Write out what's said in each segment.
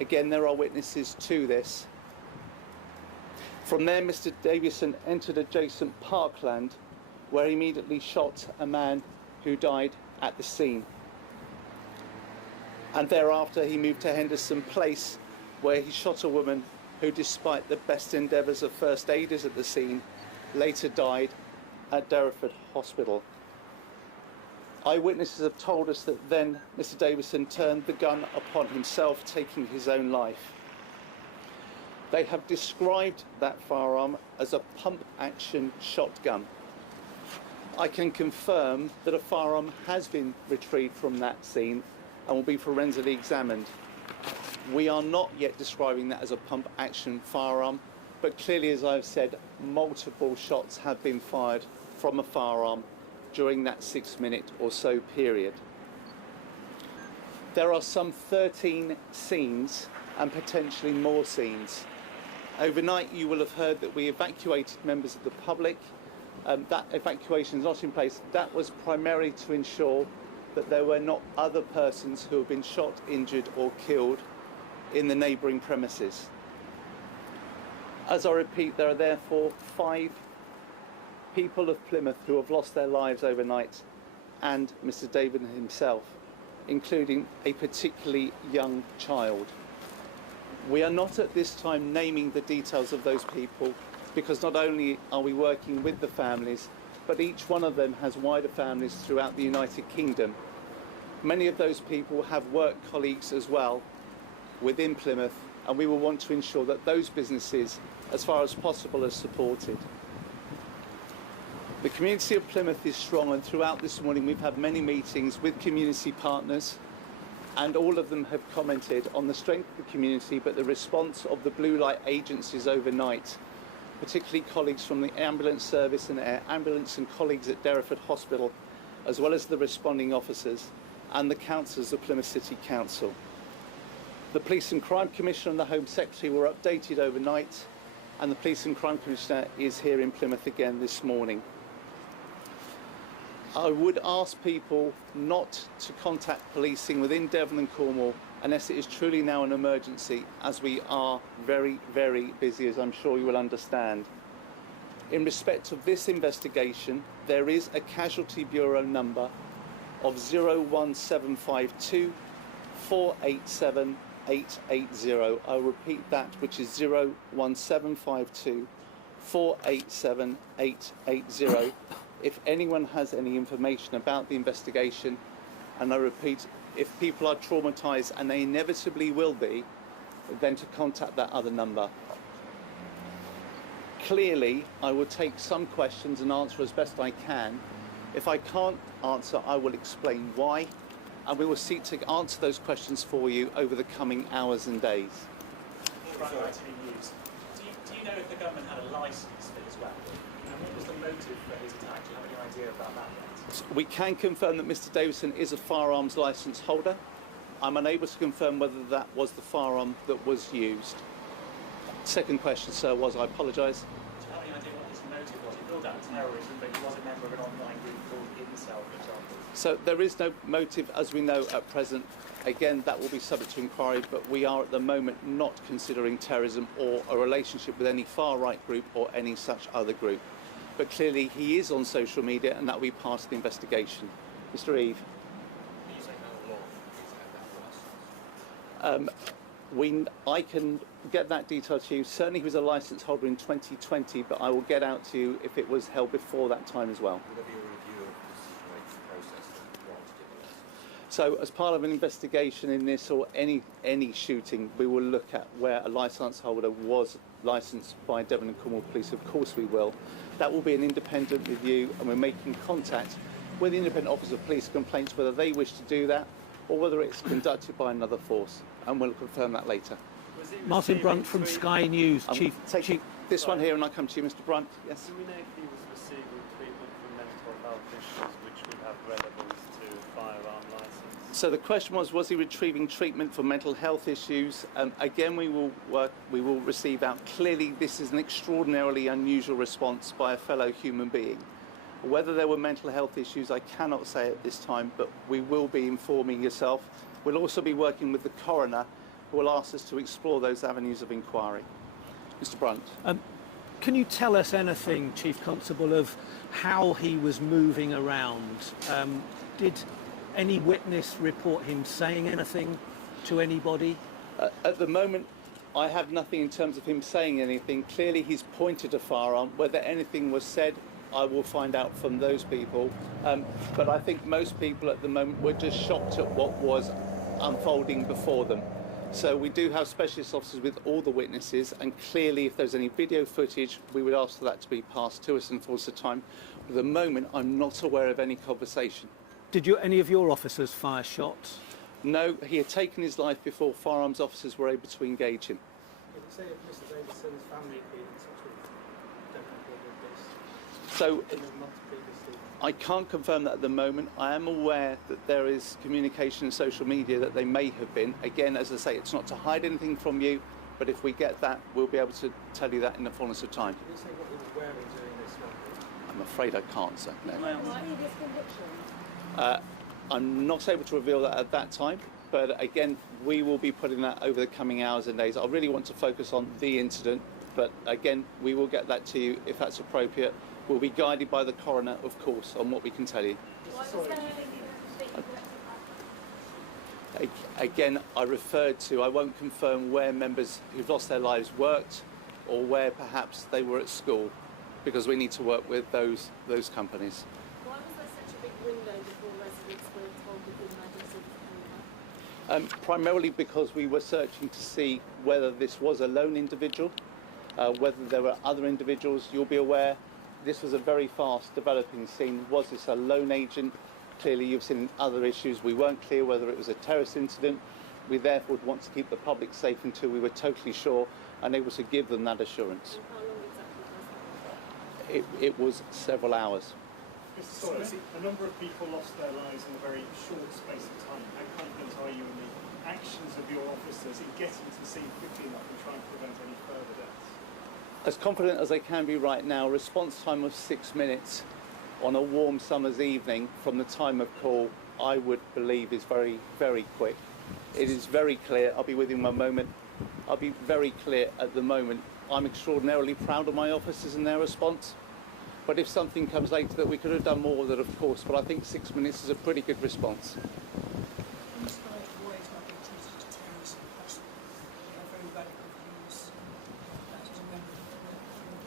Again, there are witnesses to this. From there, Mr. Davison entered adjacent parkland where he immediately shot a man who died at the scene. And thereafter he moved to Henderson Place, where he shot a woman who, despite the best endeavours of first aiders at the scene, later died at Derriford Hospital. Eyewitnesses have told us that then Mr. Davison turned the gun upon himself, taking his own life. They have described that firearm as a pump-action shotgun. I can confirm that a firearm has been retrieved from that scene and will be forensically examined. We are not yet describing that as a pump-action firearm, but clearly, as I've said, multiple shots have been fired from a firearm during that 6-minute or so period. There are some 13 scenes and potentially more scenes. Overnight, you will have heard that we evacuated members of the public. That evacuation is not in place. That was primarily to ensure that there were not other persons who have been shot, injured or killed in the neighbouring premises. As I repeat, there are therefore 5 people of Plymouth who have lost their lives overnight, and Mr. David himself, including a particularly young child. We are not at this time naming the details of those people, because not only are we working with the families, but each one of them has wider families throughout the United Kingdom. Many of those people have work colleagues as well within Plymouth, and we will want to ensure that those businesses, as far as possible, are supported. The community of Plymouth is strong, and throughout this morning we've had many meetings with community partners, and all of them have commented on the strength of the community, but the response of the blue light agencies overnight, particularly colleagues from the ambulance service and air ambulance and colleagues at Derriford Hospital, as well as the responding officers and the councillors of Plymouth City Council. The Police and Crime Commissioner and the Home Secretary were updated overnight, and the Police and Crime Commissioner is here in Plymouth again this morning. I would ask people not to contact policing within Devon and Cornwall unless it is truly now an emergency, as we are very, very busy, as I'm sure you will understand. In respect of this investigation, there is a Casualty Bureau number of 01752 487 880. I'll repeat that, which is 01752 487 880. If anyone has any information about the investigation, and I repeat, if people are traumatised, and they inevitably will be, then to contact that other number. Clearly, I will take some questions and answer as best I can. If I can't answer, I will explain why, and we will seek to answer those questions for you over the coming hours and days. Do you know if the government had a licence for his weapon? And what was the motive for his attack? Do you have any idea about that yet? We can confirm that Mr. Davison is a firearms licence holder. I'm unable to confirm whether that was the firearm that was used. Second question, sir, was, I apologise. Do you have any idea what his motive was? He ruled out terrorism, but he was a member of an online group called Incel, for example. So there is no motive, as we know at present. Again, that will be subject to inquiry, but we are at the moment not considering terrorism or a relationship with any far-right group or any such other group. But clearly he is on social media, and that will be part of the investigation. Mr. Eve. Can you say how long he's had that licence? I can get that detail to you. Certainly he was a licence holder in 2020, but I will get out to you if it was held before that time as well. Will there be a review of this process that granted him the licence? So as part of an investigation in this or any shooting, we will look at where a licence holder was licensed by Devon and Cornwall Police. Of course we will. That will be an independent review, and we're making contact with the independent officer of police complaints whether they wish to do that or whether it's conducted by another force, and we'll confirm that later. Martin Brunt from Sky News, Chief. This one here, and I come to you, Mr. Brunt. Yes. Do we know if he was receiving treatment for mental health issues which would have relevance to firearm licence? So the question was he retrieving treatment for mental health issues? Again, we will receive out. Clearly, this is an extraordinarily unusual response by a fellow human being. Whether there were mental health issues, I cannot say at this time, but we will be informing yourself. We'll also be working with the coroner who will ask us to explore those avenues of inquiry. Mr. Brunt. Can you tell us anything, Chief Constable, of how he was moving around? Did any witness report him saying anything to anybody? At the moment, I have nothing in terms of him saying anything. Clearly, he's pointed a firearm. Whether anything was said, I will find out from those people. But I think most people at the moment were just shocked at what was unfolding before them. So we do have specialist officers with all the witnesses, and clearly if there's any video footage, we would ask for that to be passed to us in fullness of time. At the moment, I'm not aware of any conversation. Did any of your officers fire shots? No, he had taken his life before firearms officers were able to engage him. Did you say if Mr. Davidson's family had been in touch with them with this? So Not previously. I can't confirm that at the moment. I am aware that there is communication in social media that they may have been. Again, as I say, it's not to hide anything from you, but if we get that, we'll be able to tell you that in the fullness of time. Can you say what he was wearing during this one? I'm afraid I can't, sir. No. Previous convictions? I'm not able to reveal that at that time, but again, we will be putting that over the coming hours and days. I really want to focus on the incident, but again, we will get that to you if that's appropriate. We'll be guided by the coroner, of course, on what we can tell you. Why was there anything that you collected back? Again, I referred to, I won't confirm where members who've lost their lives worked or where perhaps they were at school, because we need to work with those companies. Why was there such a big window before residents were told of the emergency coming up? Primarily because we were searching to see whether this was a lone individual, whether there were other individuals. You'll be aware this was a very fast developing scene. Was this a lone agent? Clearly you've seen other issues. We weren't clear whether it was a terrorist incident. We therefore would want to keep the public safe until we were totally sure and able to give them that assurance. And how long exactly was that? It was several hours. Mr. Sawyer, a number of people lost their lives in a very short space of time. How confident are you in the actions of your officers in getting to the scene quickly enough and trying to prevent any further deaths? As confident as I can be right now. Response time of 6 minutes on a warm summer's evening from the time of call, I would believe is very, very quick. It is very clear. I'll be with you in a moment. I'll be very clear at the moment. I'm extraordinarily proud of my officers and their response. But if something comes later that we could have done more with it, of course, but I think 6 minutes is a pretty good response. In spite of ways not being treated as terrorism person, they are very radical views. That is a member of the group.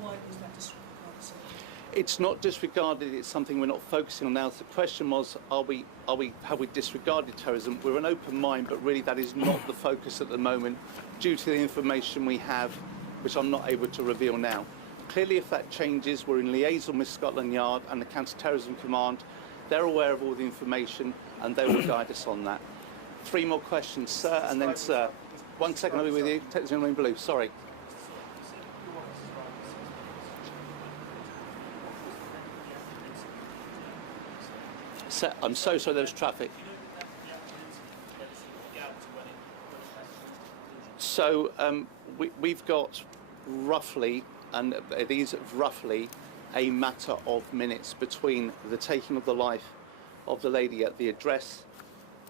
Why was that disregarded so much? It's not disregarded, it's something we're not focusing on now. So the question was, have we disregarded terrorism? We're an open mind, but really that is not the focus at the moment due to the information we have, which I'm not able to reveal now. Clearly, if that changes, we're in liaison with Scotland Yard and the Counter-Terrorism Command. They're aware of all the information and they will guide us on that. 3 more questions, sir, and then sir. 1 second, I'll be with you. Take the gentleman in blue, sorry. Sir, I'm so sorry, there was traffic. So we've got roughly, and it is roughly, a matter of minutes between the taking of the life of the lady at the address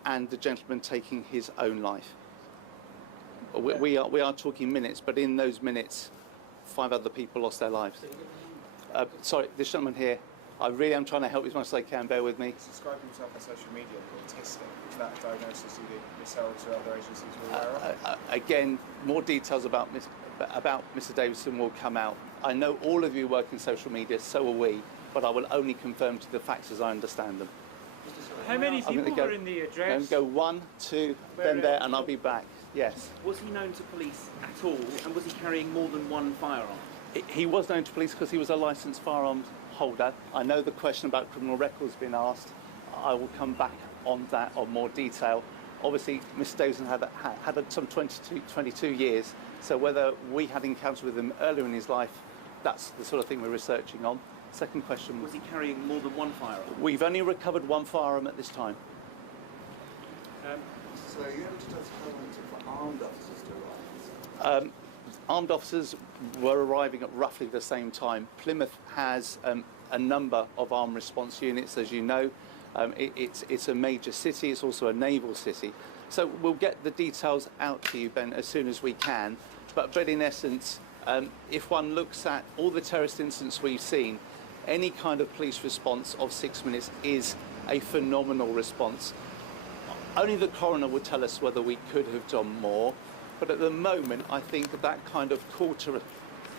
and the gentleman taking his own life. We are talking minutes, but in those minutes, 5 other people lost their lives. Sorry, this gentleman here, I really am trying to help as much as I can, bear with me. He's describing himself on social media as autistic. Is that a diagnosis you yourselves or other agencies were aware of? Again, more details about Mr. Davidson will come out. I know all of you work in social media, so are we, but I will only confirm to the facts as I understand them. How many people were in the address? I'm going to go 1, 2, then there, and I'll be back. Yes. Was he known to police at all, and was he carrying more than one firearm? He was known to police because he was a licensed firearms holder. I know the question about criminal records being asked. I will come back on that on more detail. Obviously, Mr. Davidson had some 22 years, so whether we had encountered with him earlier in his life, that's the sort of thing we're researching on. Second question. Was he carrying more than one firearm? We've only recovered 1 firearm at this time. So are you able to tell us how long it took for armed officers to arrive? Armed officers were arriving at roughly the same time. Plymouth has a number of armed response units, as you know. It's a major city, it's also a naval city. So we'll get the details out to you, Ben, as soon as we can. But in essence, if one looks at all the terrorist incidents we've seen, any kind of police response of 6 minutes is a phenomenal response. Only the coroner would tell us whether we could have done more. But at the moment, I think that kind of call to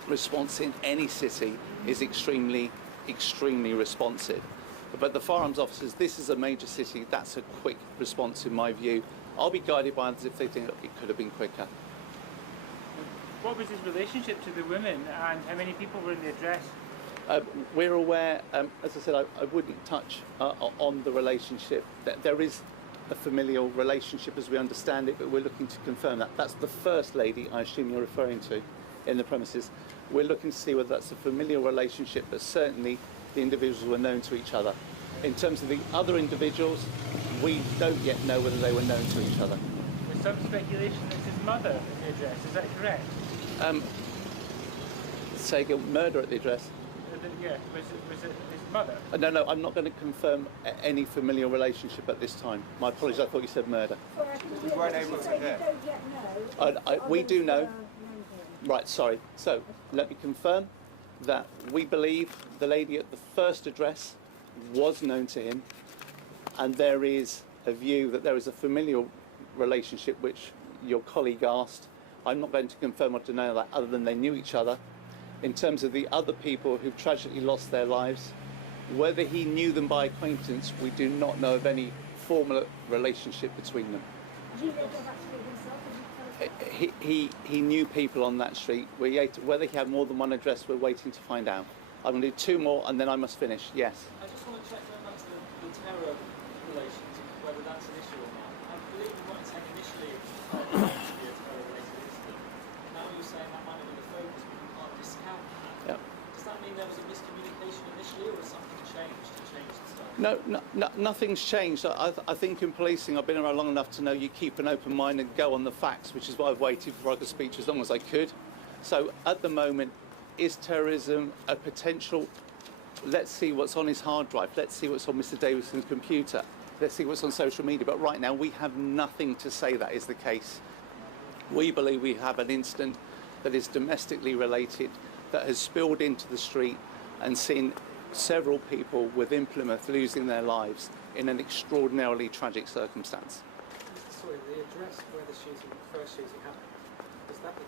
response in any city is extremely, extremely responsive. But the firearms officers, this is a major city, that's a quick response in my view. I'll be guided by others if they think it could have been quicker. What was his relationship to the women, and how many people were in the address? We're aware, as I said, I wouldn't touch on the relationship. There is a familial relationship as we understand it, but we're looking to confirm that. That's the first lady I assume you're referring to in the premises. We're looking to see whether that's a familial relationship, but certainly the individuals were known to each other. In terms of the other individuals, we don't yet know whether they were known to each other. There's some speculation that it's his mother in the address, is that correct? Say again, murder at the address? Yeah, was it his mother? No, I'm not going to confirm any familial relationship at this time. My apologies, I thought you said murder. We weren't able to hear. We do know. Right, sorry. So, let me confirm that we believe the lady at the first address was known to him, and there is a view that there is a familial relationship which your colleague asked. I'm not going to confirm or deny that other than they knew each other. In terms of the other people who've tragically lost their lives, whether he knew them by acquaintance, we do not know of any formal relationship between them. He knew people on that street. Whether he had more than one address, we're waiting to find out. I'm going to do two more and then I must finish. Yes. I just want to check going back to the terror relations, whether that's an issue or not. I believe what you're saying initially it was to be a terror-related incident. Now you're saying that might have been the focus, but you can't discount that. Yeah. Does that mean there was a miscommunication initially, or has something changed to change the stuff? No, nothing's changed. I think in policing, I've been around long enough to know you keep an open mind and go on the facts, which is why I've waited for I could speak as long as I could. So at the moment, is terrorism a potential? Let's see what's on his hard drive. Let's see what's on Mr. Davison's computer. Let's see what's on social media. But right now, we have nothing to say that is the case. We believe we have an incident that is domestically related, that has spilled into the street and seen several people within Plymouth losing their lives in an extraordinarily tragic circumstance. Sorry, the address where the first shooting happened, is that the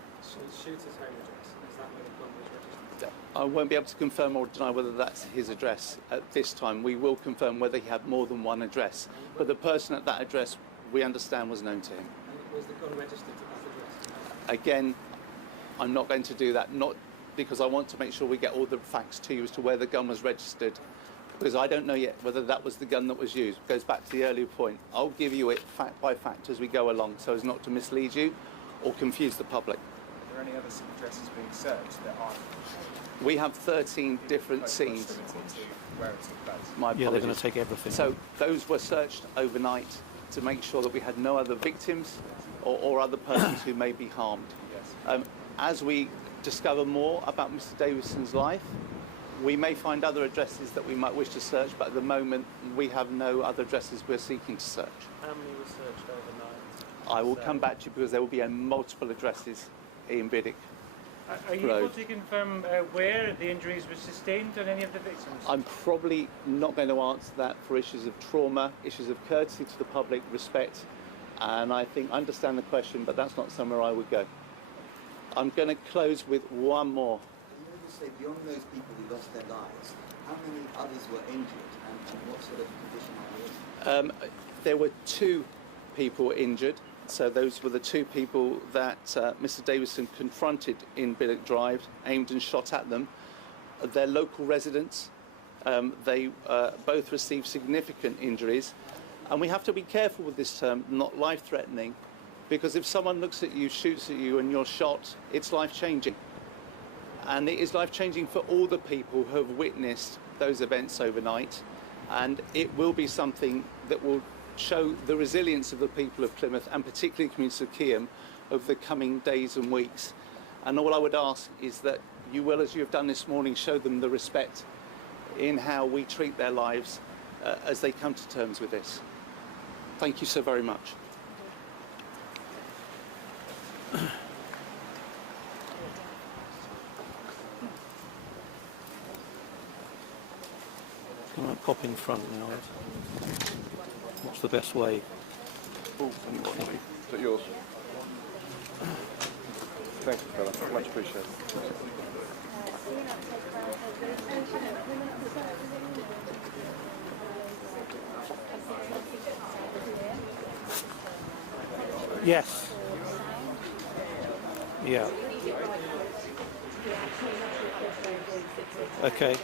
shooter's home address? Is that where the gun was registered? I won't be able to confirm or deny whether that's his address at this time. We will confirm whether he had more than one address. But the person at that address, we understand, was known to him. And was the gun registered to that address? Again, I'm not going to do that, not because I want to make sure we get all the facts to you as to where the gun was registered, because I don't know yet whether that was the gun that was used. It goes back to the earlier point. I'll give you it fact by fact as we go along, so as not to mislead you or confuse the public. Are there any other addresses being searched that aren't? We have 13 different scenes. Where it took place? My apologies. Yeah, they're going to take everything. So those were searched overnight to make sure that we had no other victims or other persons who may be harmed. Yes. As we discover more about Mr. Davison's life, we may find other addresses that we might wish to search, but at the moment we have no other addresses we're seeking to search. How many were searched overnight? I will come back to you because there will be multiple addresses in Biddick. Are you able to confirm where the injuries were sustained on any of the victims? I'm probably not going to answer that for issues of trauma, issues of courtesy to the public, respect, and I understand the question, but that's not somewhere I would go. I'm going to close with one more. Can you just say, beyond those people who lost their lives, how many others were injured and what sort of condition are they in? There were 2 people injured. So those were the 2 people that Mr. Davison confronted in Biddick Drive, aimed and shot at them. They're local residents. They both received significant injuries. And we have to be careful with this term, not life-threatening, because if someone looks at you, shoots at you, and you're shot, it's life-changing. And it is life-changing for all the people who have witnessed those events overnight. And it will be something that will show the resilience of the people of Plymouth, and particularly the community of Keyham, over the coming days and weeks. And all I would ask is that you will, as you have done this morning, show them the respect in how we treat their lives as they come to terms with this. Thank you so very much. pop in front now. What's the best way? Oh, is that yours? Thank you, fella. Much appreciated. Yes. Yeah. Okay.